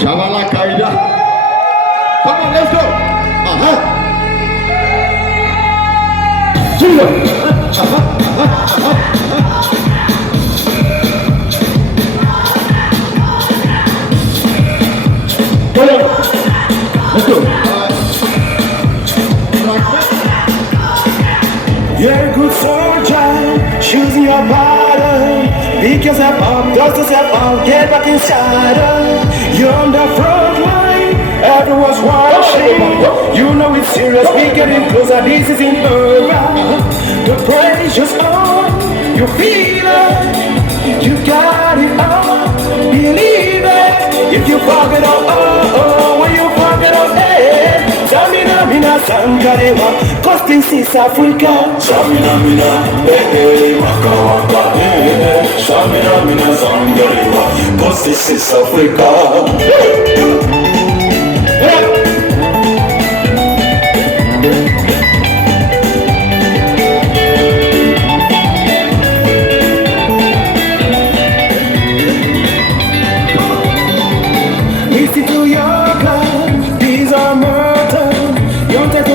Shavala Kaida. Come on, let's go. Let's go. You're a good soldier, choosing your battle. Pick yourself up, dust yourself off, get back inside her. You're on the front line, everyone's watching. You know it's serious, we getting closer, this isn't over. The pressure's on, you feel it. You got it all, believe it. If you fuck it up, when you fuck it up, Samina mina sangarewa, cause this is Africa. Samina mina, waka waka, Samina mina sangarewa, cause this is Africa.